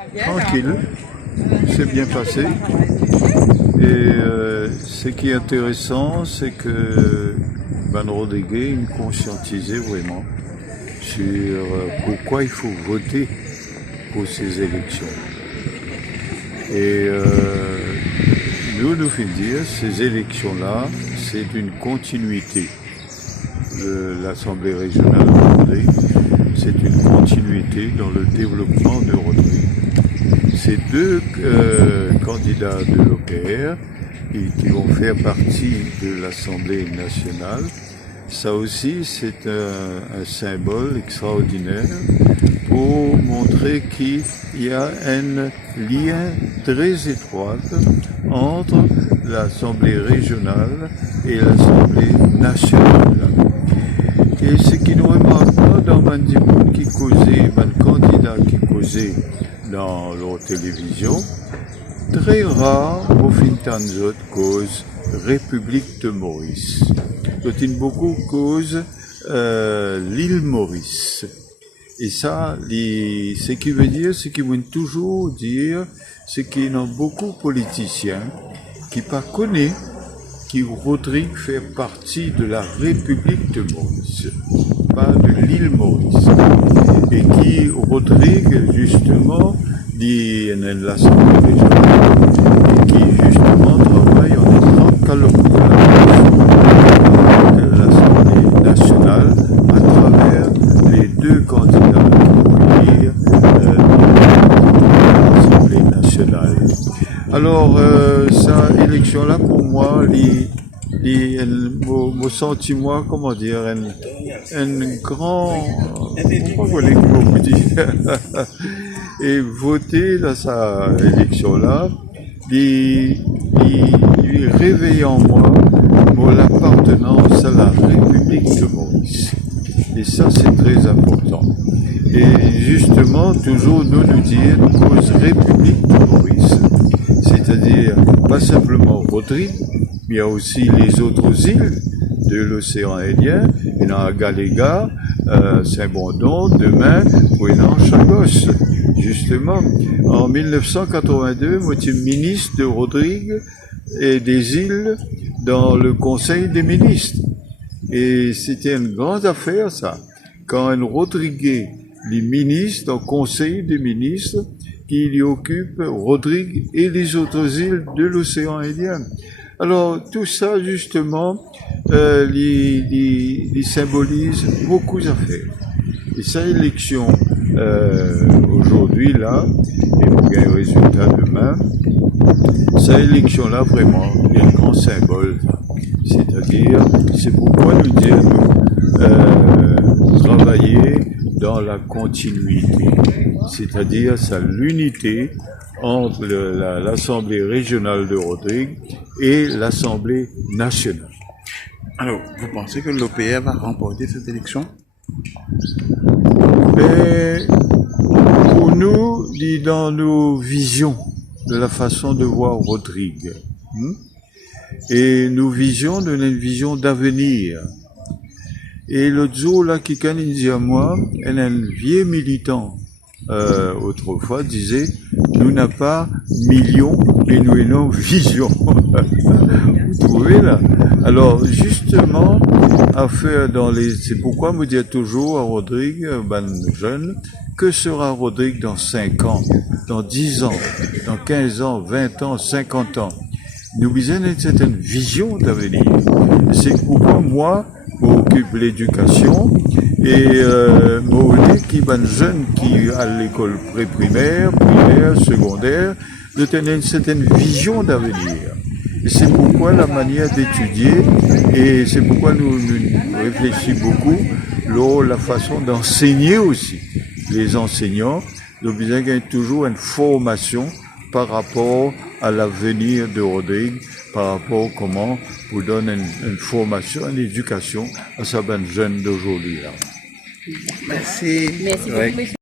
Tranquille, c'est bien passé. Et ce qui est intéressant, c'est que Van Rodriguez nous conscientisait vraiment sur pourquoi il faut voter pour ces élections. Et nous fait dire, ces élections-là, c'est une continuité de l'Assemblée régionale de Rodrigue. C'est une continuité dans le développement de Rodrigue. Ces deux candidats de l'OPR qui vont faire partie de l'Assemblée nationale, ça aussi c'est un symbole extraordinaire pour montrer qu'il y a un lien très étroit entre l'Assemblée régionale et l'Assemblée nationale. Et ce qui nous remarque pas dans Mandimoun qui causait, un candidat qui causait dans leur télévision, très rare au Fintanzot cause République de Maurice. Donc il beaucoup cause l'île Maurice. Et ça, ce qui veut dire, ce qui veut toujours dire, c'est qu'il y a beaucoup de politiciens qui pas connaissent qui Rodrigue fait partie de la République de Maurice, pas de l'île Maurice, et qui Rodrigue justement dit l'Assemblée régionale, et qui justement travaille en étroite collaboration avec l'Assemblée nationale à travers les deux candidats qui l'Assemblée nationale. Alors, cette élection-là, pour moi, me senti moi, comment dire, un grand, comment vous dire, et voter dans cette élection-là, lui réveille en moi l'appartenance à la République de Maurice. Et ça, c'est très important. Et justement, toujours nous dire cause République de Maurice, c'est-à-dire pas simplement Rodrigue, mais il y a aussi les autres îles de l'océan Indien, il y en a Galéga, Saint-Bondon, demain, Pouénan, Chagos. Justement, en 1982, moi j'étais ministre de Rodrigue et des îles dans le Conseil des ministres. Et c'était une grande affaire, ça. Quand un Rodriguais, les ministres, dans le Conseil des ministres, qui y occupe Rodrigue et les autres îles de l'océan Indien. Alors, tout ça, justement, les symbolise beaucoup d'affaires. Et sa élection, aujourd'hui, là, et on gagne le résultat demain, sa élection-là, vraiment, est un grand symbole. C'est-à-dire, c'est pourquoi nous dire, travailler dans la continuité, c'est-à-dire l'unité entre l'Assemblée régionale de Rodrigue et l'Assemblée nationale. Alors, vous pensez que l'OPR va remporter cette élection? Mais pour nous, dans nos visions de la façon de voir Rodrigue, et nos visions de une vision d'avenir. Et l'autre jour, là, quelqu'un dit à moi, un vieux militant, autrefois, disait, nous n'avons pas millions, mais nous avons vision. Vous trouvez, là? Alors, justement, à faire c'est pourquoi me dire toujours à Rodrigue, jeune, que sera Rodrigue dans 5 ans, dans 10 ans, dans 15 ans, 20 ans, 50 ans? Nous avons une certaine vision d'avenir. C'est pourquoi moi, m'occupe l'éducation et moi qui est jeune qui à l'école primaire, secondaire, de tenir une certaine vision d'avenir. Et c'est pourquoi la manière d'étudier et c'est pourquoi nous réfléchissons beaucoup la façon d'enseigner aussi. Les enseignants, nous avons toujours une formation par rapport à l'avenir de Rodrigue, par rapport à comment vous donne une formation, une éducation à sa jeune d'aujourd'hui. Merci. Merci beaucoup, monsieur.